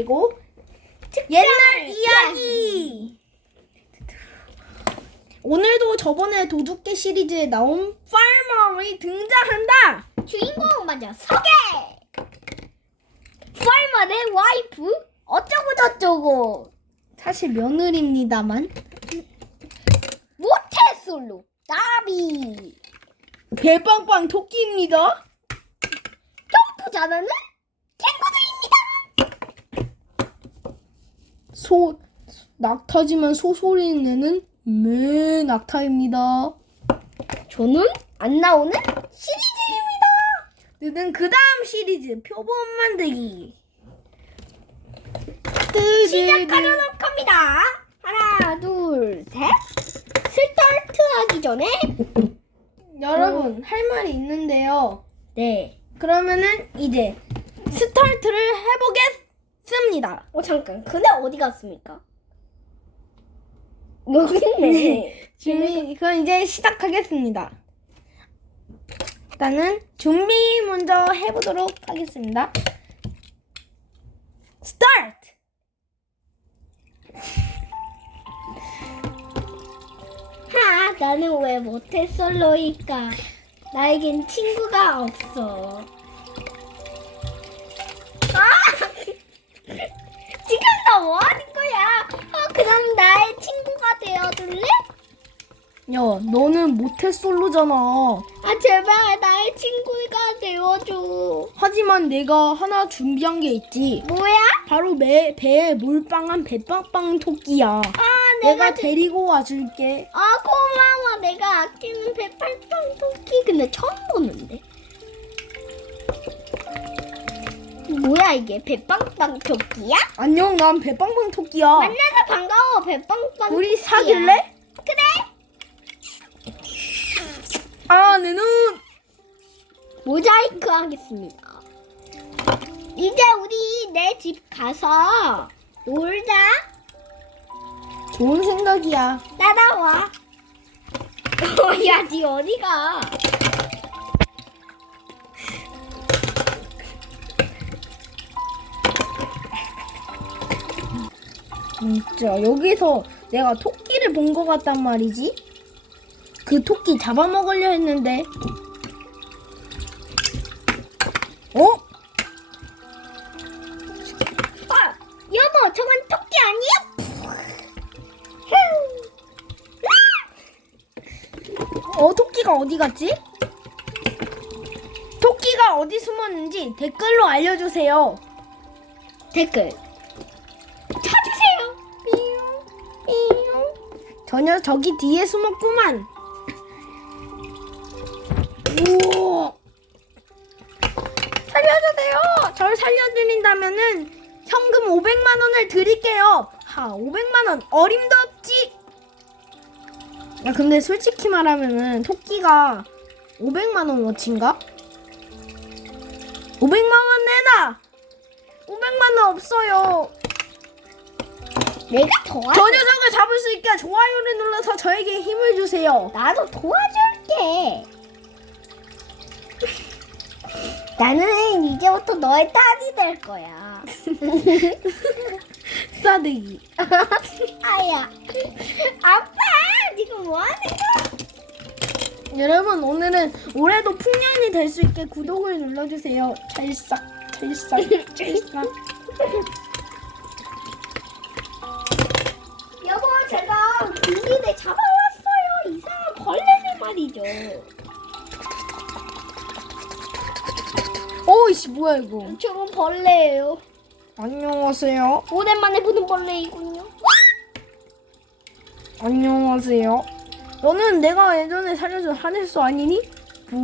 아니고 옛날 이야기. 오늘도 저번에 도둑개 시리즈에 나온 팔머이 등장한다. 주인공 먼저 소개! 팔머의 와이프? 어쩌고 저쩌고 사실 며느리입니다만 모태솔로 나비 배빵빵 토끼입니다. 점프 잘하는 캥거루입니다 소 낙타지만 소소리 내는 매 낙타입니다. 저는 안 나오는 시리즈입니다 너는 그 다음 시리즈 표본 만들기. 시작하도록 합니다 하나 둘 셋 스타트 하기 전에 여러분 할 말이 있는데요. 네 그러면은 이제 스타트를 해보겠습니다. 어 잠깐 근데 어디 갔습니까? 여기 있네 준비 그럼 이제 시작하겠습니다. 일단은 준비 먼저 해보도록 하겠습니다. 스타트. 하, 나는 왜 모태솔로일까? 나에겐 친구가 없어. 뭐 하는 거야? 어, 그럼 나의 친구가 되어줄래? 야, 너는 모태 솔로잖아. 아, 제발 나의 친구가 되어줘. 하지만 내가 하나 준비한 게 있지. 뭐야? 바로 매, 배에 몰빵한 배빵빵 토끼야. 아, 내가 내가, 데리고 와줄게. 아, 고마워. 내가 아끼는 배팔빵 토끼. 근데 처음 보는데. 뭐야, 이게? 배빵빵 토끼야? 안녕, 난 배빵빵 토끼야. 만나서 반가워 배빵빵 우리 토끼야. 사귈래? 그래 아, 내 눈. 모자이크 하겠습니다 이제 우리 내 집 가서 놀자 좋은 생각이야. 따라와 야 니 어디가 진짜 여기서 내가 토끼를 본 것 같단 말이지. 그 토끼 잡아먹으려 했는데. 어? 아 여보 저건 토끼 아니야? 어 토끼가 어디 갔지? 토끼가 어디 숨었는지 댓글로 알려주세요. 댓글 전혀 저기 뒤에 숨었구만. 우와. 살려주세요. 절 살려드린다면은 현금 500만 원을 드릴게요. 하, 500만 원 어림도 없지. 야, 근데 솔직히 말하면은 토끼가 500만 원 어치인가? 500만 원 내놔. 500만 원 없어요. 내가 도와줄 저 녀석을 잡을 수 있게 좋아요를 눌러서 저에게 힘을 주세요. 나도 도와줄게. 나는 이제부터 너의 딸이 될 거야. 싸대기. 아야. 아빠, 지금 뭐 하는 거야? 여러분 오늘은 올해도 풍년이 될 수 있게 구독을 눌러주세요. 찰싹 찰싹 찰싹. 잡아왔어요. 이상한 벌레를 말이죠. 어이씨 뭐야 이거. 저건 벌레예요. 안녕하세요. 오랜만에 보는 벌레이군요. 안녕하세요. 너는 내가 예전에 살려준 하늘소 아니니? 부...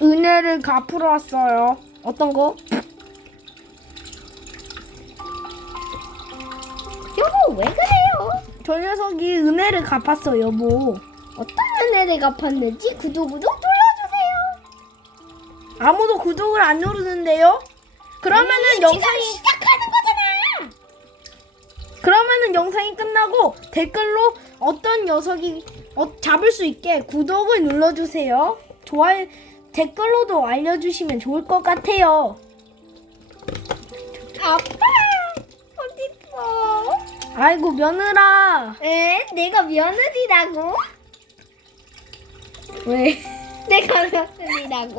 은혜를 갚으러 왔어요. 어떤 거? 저 녀석이 은혜를 갚았어 여보. 어떤 은혜를 갚았는지 구독 구독 눌러주세요. 아무도 구독을 안 누르는데요? 그러면은 영상이 시작하는 거잖아. 그러면은 영상이 끝나고 댓글로 어떤 녀석이 어, 잡을 수 있게 구독을 눌러주세요. 좋아요 댓글로도 알려주시면 좋을 것 같아요. 아빠? 아이고 며느라. 에? 내가 며느리라고? 왜? 내가 며느리라고?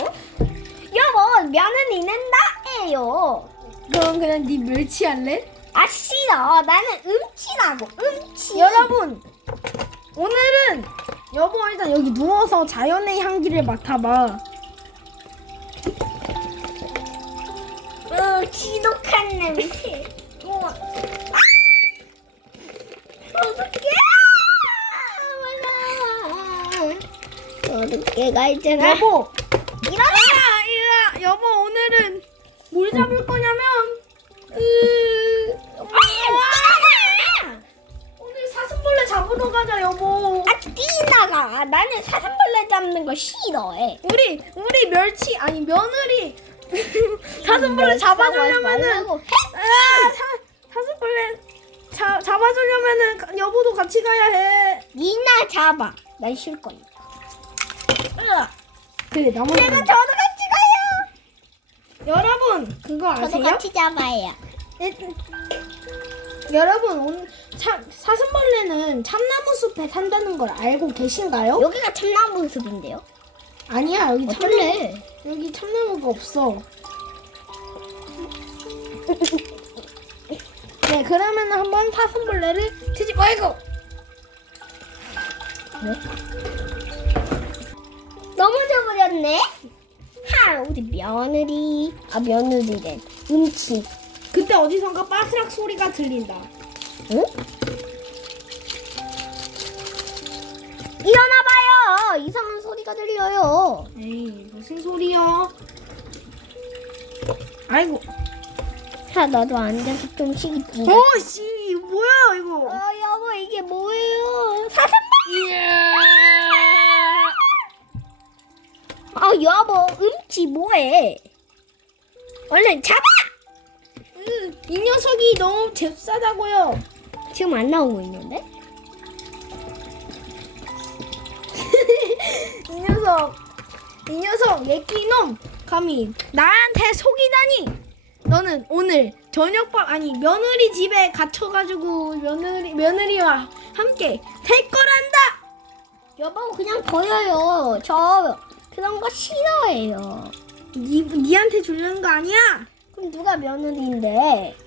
여보 며느리는 나예요. 그럼 그냥 네 멸치 할래? 아 싫어 나는 음치라고 음치. 여러분 오늘은 여보 일단 여기 누워서 자연의 향기를 맡아봐. 어 지독한 냄새. 우와. 아! 아, 어떡해가 있잖아. 여보 일어나! 야, 야, 여보 오늘은 뭘 잡을 거냐면 으, 아! 오늘 사슴벌레 잡으러 가자 여보. 아 뛰나가. 나는 사슴벌레 잡는 거 싫어해. 우리 우리 멸치 아니 며느리 사슴벌레 잡아주려면은. 아, 사, 사슴벌레 자, 잡아주려면은 가- 여보도 같이 가야 해. 니나 잡아. 난 쉴 거니까. 그래 나머지 내가 저도 같이 가요. 여러분 그거 저도 아세요? 같이 잡아요. 여러분 오늘 참 사슴벌레는 참나무 숲에 산다는 걸 알고 계신가요? 여기가 참나무 숲인데요. 아니야 여기 참나무 어쩔래? 여기 참나무가 없어. 네 그러면 한번 사슴벌레를 뒤집어 아이고 넘어져 버렸네. 하, 우리 며느리. 아 며느리래. 음치. 그때 어디선가 빠스락 소리가 들린다. 응? 일어나봐요. 이상한 소리가 들려요. 에이 무슨 소리야? 아이고 자, 나도 앉아서 좀 쉬겠지. 어씨 뭐야 이거? 어, 여보 이게 뭐예요? 사슴벌. 아, 여보 음치 뭐해? 얼른 잡아. 으, 이 녀석이 너무 잽싸다고요. 지금 안 나오고 있는데? 이 녀석, 이 녀석 예끼놈 감히 나한테 속이다니. 너는 오늘 저녁밥 아니 며느리 집에 갇혀가지고 며느리 며느리와 함께 살 거란다. 여보 그냥 버려요. 저 그런 거 싫어해요. 니 니한테 주려는 거 아니야? 그럼 누가 며느리인데?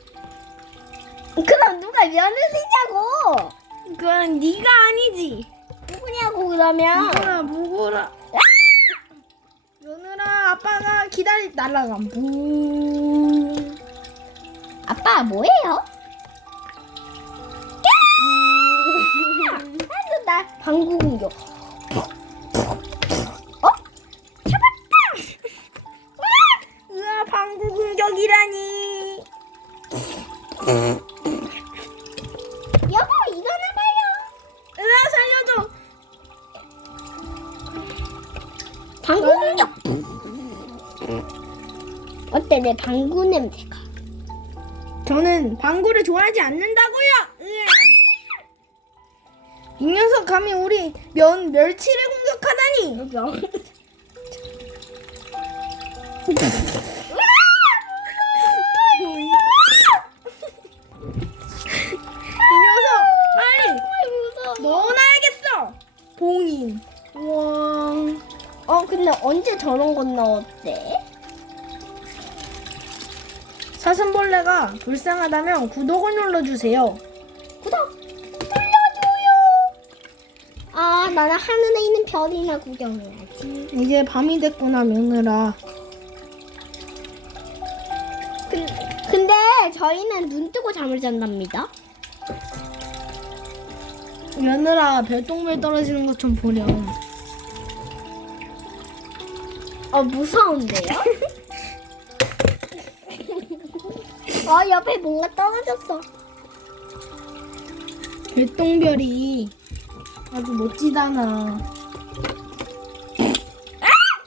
그럼 누가 며느리냐고? 그건 네가 아니지. 누구냐고 그러면? 무거라 무거라. 며느라 아빠가 기다리 날라감. 부. 아빠 뭐예요? 아주 나 방구 공격. 어? 잡았다! 으아 방구 공격이라니. 여보 일어나봐요. 으아 살려줘. 방구 공격. 어때 내 방구 냄새가? 저는 방구를 좋아하지 않는다고요. 으아. 이 녀석 감히 우리 면 멸치를 공격하다니. 봉인. 우와. 어 근데 언제 저런 건 넣었대? 사슴벌레가 불쌍하다면 구독을 눌러주세요. 구독 눌러줘요. 아 나는 하늘에 있는 별이나 구경해야지. 이제 밤이 됐구나 며느라. 근, 근데 저희는 눈 뜨고 잠을 잔답니다. 며느라 별똥별 떨어지는 것 좀 보렴. 어 무서운데요? 어 옆에 뭔가 떨어졌어. 별똥별이 아주 멋지다나.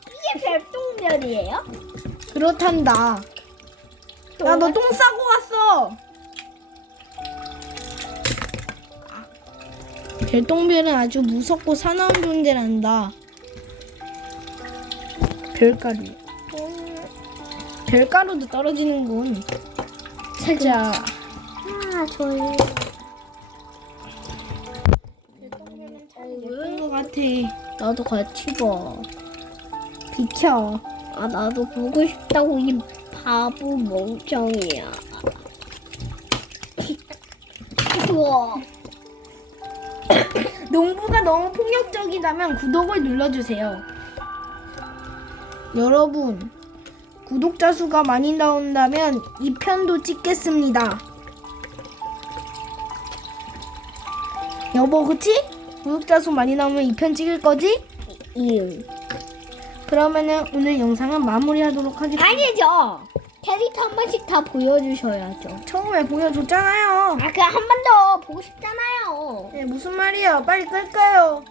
이게 별똥별이에요? 그렇단다. 야, 너 똥 싸고 갔어. 별똥별은 아주 무섭고 사나운 존재란다. 별가루. 별가루도 떨어지는군. 살짝. 아 저희 예쁜 것 같아. 나도 같이 봐. 비켜. 아 나도 보고 싶다고 이 바보 멍청이야. 우와. 농부가 너무 폭력적이다면 구독을 눌러주세요. 여러분, 구독자 수가 많이 나온다면 2편도 찍겠습니다. 여보, 그치? 구독자 수 많이 나오면 2편 찍을 거지? 이응. 그러면은 오늘 영상은 마무리하도록 하겠습니다. 아니죠. 캐릭터 한 번씩 다 보여주셔야죠. 처음에 보여줬잖아요. 아, 그 한 번 더 보고 싶잖아요. 네, 무슨 말이에요? 빨리 끌까요?